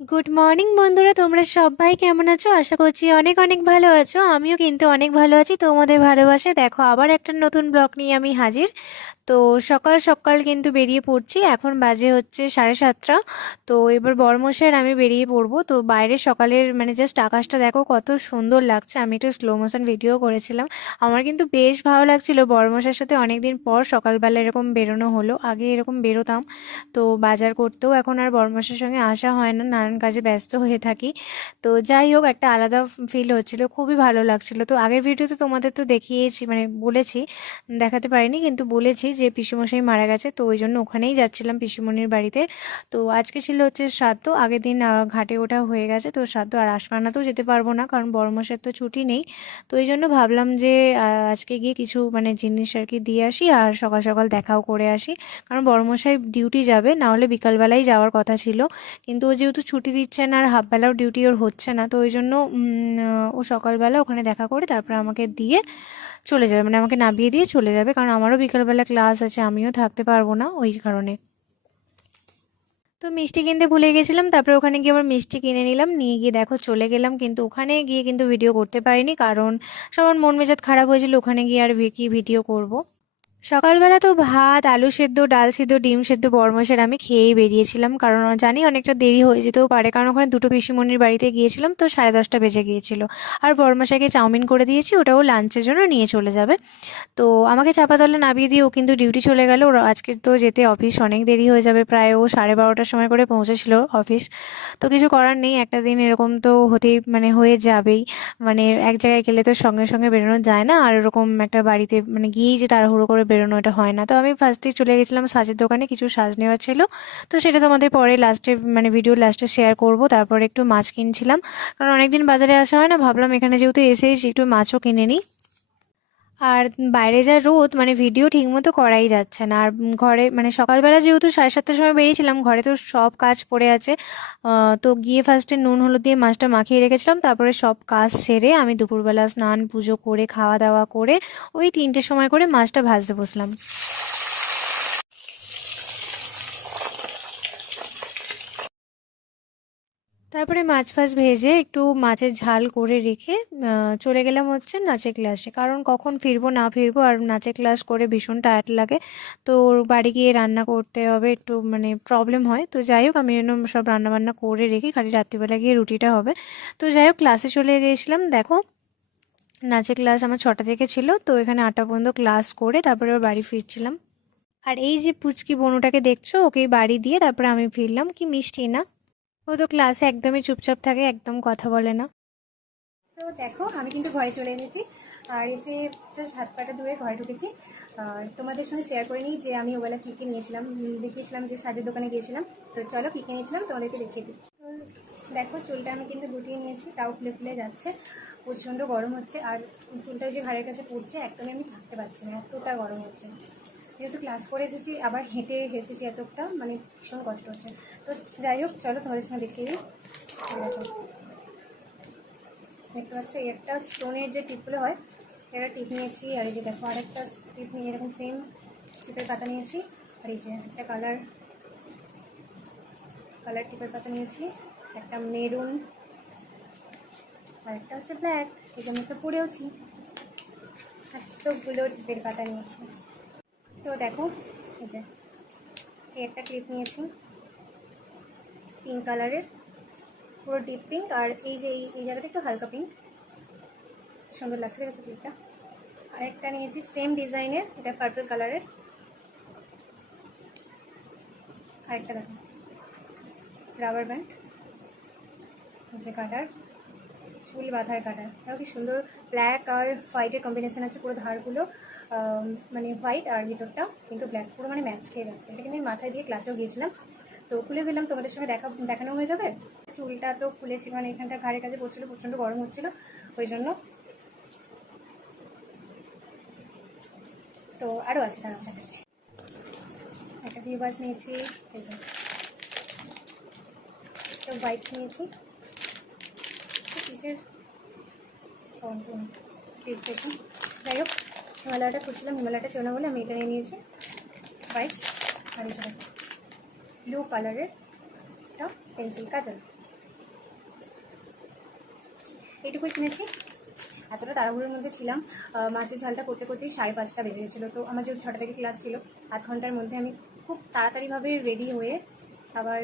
Good morning বন্ধুরা। তোমরা সবাই কেমন আছো? আশা করছি অনেক অনেক ভালো আছো। আমিও কিন্তু অনেক ভালো আছি। তোমাদের ভালোবাসে দেখো, আবার একটা নতুন ব্লগ নিয়ে আমি হাজির। তো সকাল সকাল কিন্তু বেরিয়ে পড়ছি। এখন বাজে হচ্ছে সাড়ে সাতটা। তো এবার বরমশাইয়ের আমি বেরিয়ে পড়ব। তো বাইরে সকালের মানে জাস্ট আকাশটা দেখো, কত সুন্দর লাগছে। আমি একটু স্লো মোশন ভিডিও করেছিলাম। আমার কিন্তু বেশ ভালো লাগছিল বরমশাইয়ের সাথে। অনেকদিন পর সকালবেলা এরকম বেরোনো হলো। আগে এরকম বেরোতাম। তো বাজার করতেও এখন আর বরমশাইয়ের সঙ্গে আসা হয় না নানান কাজে ব্যস্ত হয়ে থাকি। তো যাই হোক, একটা আলাদা ফিল হচ্ছিল, খুবই ভালো লাগছিল। তো আগের ভিডিওতে তোমাদের তো দেখিয়েছি মানে বলেছি, দেখাতে পারিনি, কিন্তু বলেছি যে পিসুমশাই মারা গেছে, তো ওই জন্য ওখানেই যাচ্ছিলাম পিসুমনির বাড়িতে। তো আজকে ছিল হচ্ছে শ্রাদ্ধ আগের দিন ঘাটে ওঠা হয়ে গেছে, তো শ্রাদ্ধ আর আশপানাতেও যেতে পারব না, কারণ বড়মশাইয়ের তো ছুটি নেই। তো এই জন্য ভাবলাম যে আজকে গিয়ে কিছু মানে জিনিস আর কি দিয়ে আসি, আর সকাল সকাল দেখাও করে আসি। কারণ বড়মশাই ডিউটি যাবে, না হলে বিকালবেলাই যাওয়ার কথা ছিল। কিন্তু ও যেহেতু ছুটি দিচ্ছে না আর হাফবেলাও ডিউটি ওর হচ্ছে না, তো ওই জন্য ও সকালবেলা ওখানে দেখা করে তারপরে আমাকে দিয়ে চলে যাবে মানে আমাকে নামিয়ে দিয়ে চলে যাবে, কারণ আমারও বিকালবেলা ক্লাস আছে, আমিও থাকতে পারব না ওই কারণে তো মিষ্টি কিনতে ভুলে গেছিলাম, তারপরে ওখানে গিয়ে আবার মিষ্টি কিনে নিলাম, নিয়ে গিয়ে দেখো চলে গেলাম, কিন্তু ওখানে গিয়ে কিন্তু ভিডিও করতে পারিনি, কারণ সবার মন মেজাজ খারাপ হয়েছিল, ওখানে গিয়ে আর কি ভিডিও করব। সকালবেলা তো ভাত, আলু সেদ্ধ, ডাল সেদ্ধ, ডিম সেদ্ধ বরমসের আমি খেয়েই বেরিয়েছিলাম। কারণ জানি অনেকটা দেরি হয়ে যেতেও পারে, কারণ ওখানে দুটো পিসিমণির বাড়িতে গিয়েছিলাম, তো সাড়ে দশটা বেজে গিয়েছিল। আর বরমশাইকে চাউমিন করে দিয়েছি, ওটাও লাঞ্চের জন্য নিয়ে চলে যাবে। তো আমাকে চাপাতলে নামিয়ে দিয়ে ও কিন্তু ডিউটি চলে গেল। ওর আজকে তো যেতে অফিস অনেক দেরি হয়ে যাবে, প্রায় ও সাড়ে বারোটার সময় করে পৌঁছেছিল অফিস। তো কিছু করার নেই, একটা দিন এরকম তো হতেই মানে হয়ে যাবেই। মানে এক জায়গায় গেলে তো সঙ্গে সঙ্গে বেরোনো যায় না, আর এরকম একটা বাড়িতে মানে গিয়েই যে তাড়াহুড়ো করে বেরোনো এটা হয় না। তো আমি ফার্স্টেই চলে গেছিলাম সাজের দোকানে, কিছু সাজ নেওয়ার ছিল। তো সেটা তোমাদের পরে লাস্টে মানে ভিডিও লাস্টে শেয়ার করব। তারপরে একটু মাছ কিনছিলাম। কারণ অনেকদিন বাজারে আসা হয় না, ভাবলাম এখানে যেহেতু এসেইছি একটু মাছও কিনে নিই। আর বাইরে যা রোদ মানে ভিডিও ঠিকমতো করাই যাচ্ছে না। আর ঘরে মানে সকালবেলা যেহেতু সাড়ে সাতটার সময় বেরিয়েছিলাম, ঘরে তো সব কাজ পড়ে আছে। তো গিয়ে ফার্স্টে নুন, হলুদ দিয়ে মাছটা মাখিয়ে রেখেছিলাম, তারপরে সব কাজ সেরে আমি দুপুরবেলা স্নান, পুজো করে খাওয়া দাওয়া করে ওই তিনটের সময় করে মাছটা ভাজতে বসলাম। তারপরে মাছ ফাছ ভেজে একটু মাছের ঝাল করে রেখে চলে গেলাম হচ্ছে নাচের ক্লাসে কারণ কখন ফিরবো না ফিরবো আর নাচের ক্লাস করে ভীষণ টায়ার্ড লাগে। তো বাড়ি গিয়ে রান্না করতে হবে, একটু মানে প্রবলেম হয়। তো যাই হোক, আমি জন্য সব রান্না বান্না করে রেখে খালি রাত্রিবেলা গিয়ে রুটিটা হবে। তো যাই হোক ক্লাসে চলে গিয়েছিলাম। দেখো, নাচের ক্লাস আমার ছটা থেকে ছিল, তো এখানে আটটা পর্যন্ত ক্লাস করে তারপরে বাড়ি ফিরছিলাম। আর এই যে পুচকি বনুটাকে দেখছ, ওকে বাড়ি দিয়ে তারপরে আমি ফিরলাম। কি মিষ্টি না? ও তো ক্লাসে একদমই চুপচাপ থাকে, একদম কথা বলে না। তো দেখো, আমি কিন্তু ঘরে চলে এসেছি। আর এসে জাস্ট হাত পাটা ধুয়ে ঘরে ঢুকেছি। আর তোমাদের সঙ্গে শেয়ার করে নিই যে আমি ওবেলা কী কী নিয়েছিলাম। দেখিয়েছিলাম যে সাজের দোকানে গিয়েছিলাম। তো চলো কী কী নিয়েছিলাম তোমাদেরকে দেখিয়ে দিই। দেখো, চুলটা আমি কিন্তু গুটিয়ে নিয়েছি, তাও ফুলে ফুলে যাচ্ছে। প্রচণ্ড গরম হচ্ছে। আর চুলটা যে ঘরের কাছে পড়ছে, একদমই আমি থাকতে পারছি না, এতটা গরম হচ্ছে। যেহেতু ক্লাস করে এসেছি, আবার হেঁটে এসেছি এতটা মানে ভীষণ কষ্ট হচ্ছে। তো যাই হোক, চলো তোমাদের সঙ্গে দেখে দেখো দেখতে পাচ্ছ, একটা স্টোনের যে টিপগুলো হয়, একটা টিপ নিয়েছি, আর এই যে দেখো, আরেকটা টিপ নিয়ে এরকম সেম টিপের পাতা নিয়েছি, আর এই যে একটা কালার কালার টিপের পাতা নিয়েছি, একটা মেরুন আর একটা হচ্ছে ব্ল্যাক এই জন্য একটা পরেওছি এতগুলো টিপের পাতা নিয়েছি। তো দেখো, এই যে, এই একটা ক্লিপ নিয়েছি পিঙ্ক কালারের পুরো ডিপ পিঙ্ক আর এই যে, এই- জায়গাটা একটু হালকা পিঙ্ক সুন্দর লাগছে দেখেছ ক্লিপটা আরেকটা নিয়েছি সেম ডিজাইনের এটা পার্পল কালারের আরেকটা দেখো রাবার ব্যান্ড যে কাটার চুল বাঁধার কাটার দেখো কি সুন্দর ব্ল্যাক আর হোয়াইটের কম্বিনেশন আছে পুরো ধারগুলো। মানে হোয়াইট আর ভিতরটা কিন্তু ব্ল্যাক পুরো মানে ম্যাচ খেয়ে যাচ্ছে। এটা কিন্তু আমি মাথায় দিয়ে ক্লাসেও গিয়েছিলাম। তো খুলে ফেললাম, তোমাদের সঙ্গে দেখা, দেখানো হয়ে যাবে? চুলটা তো খুলেছি মানে এখানটা ঘাড়ের কাছে পড়ছিল, প্রচণ্ড গরম হচ্ছিল, ওই জন্য। তো আরও আছে তারা দেখাচ্ছি। একটা ভিউ বাস নিয়েছি, এই যে। একটা হোয়াইট নিয়েছি। দেখুন যাই হোক হিমালয়টা খুঁজছিলাম হিমালয়টা ছিল না বলে আমি এটা নিয়ে নিয়েছি। হোয়াইট আর এটা ব্লু কালারের একটা পেন্সিল কাজল। এইটুকুই কিনেছি। এতটা তাড়াহুড়োর মধ্যে ছিলাম। মাছের ঝালটা করতে করতেই সাড়ে পাঁচটা বেজে গেছিল। তো আমার যে ছটা থেকে ক্লাস ছিল, আধ ঘণ্টার মধ্যে আমি খুব তাড়াতাড়িভাবে রেডি হয়ে আবার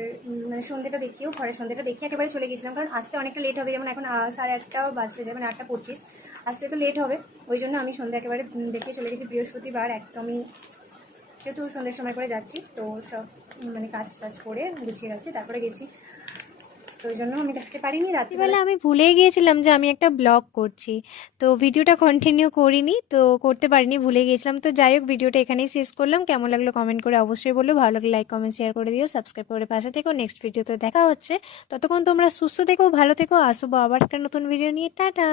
মানে সন্ধ্যেটা দেখিও ঘরে সন্ধ্যেটা দেখে একেবারে চলে গেছিলাম কারণ আসতে অনেকটা লেট হবে। যেমন এখন সাড়ে আটটাও বাজতে যাবে মানে আটটা পঁচিশ। আসতে তো লেট হবে, ওই জন্য আমি সন্ধ্যা একেবারে দেখে চলে গেছি। বৃহস্পতিবার একদমই যেহেতু সন্ধ্যের সময় করে যাচ্ছি, তো সব মানে কাজ টাজ করে গুছিয়ে গেছি তারপরে গেছি। আমি রাত্রিবেলা আমি ভুলে গিয়েছিলাম যে আমি একটা ব্লগ করছি। তো ভিডিওটা কন্টিনিউ করিনি, তো করতে পারিনি ভুলে গিয়েছিলাম। তো যাই হোক, ভিডিওটা এখানেই শেষ করলাম। কেমন লাগল কমেন্ট করে অবশ্যই বলল ভালো লাগলে লাইক কমেন্ট শেয়ার করে দিও। সাবস্ক্রাইব করে পাশে থেকো। নেক্সট ভিডিওতে দেখা হচ্ছে। ততক্ষণ তোমরা সুস্থ থেকো, ভালো থেকো। আসব আবার একটা নতুন ভিডিও নিয়ে। টাটা!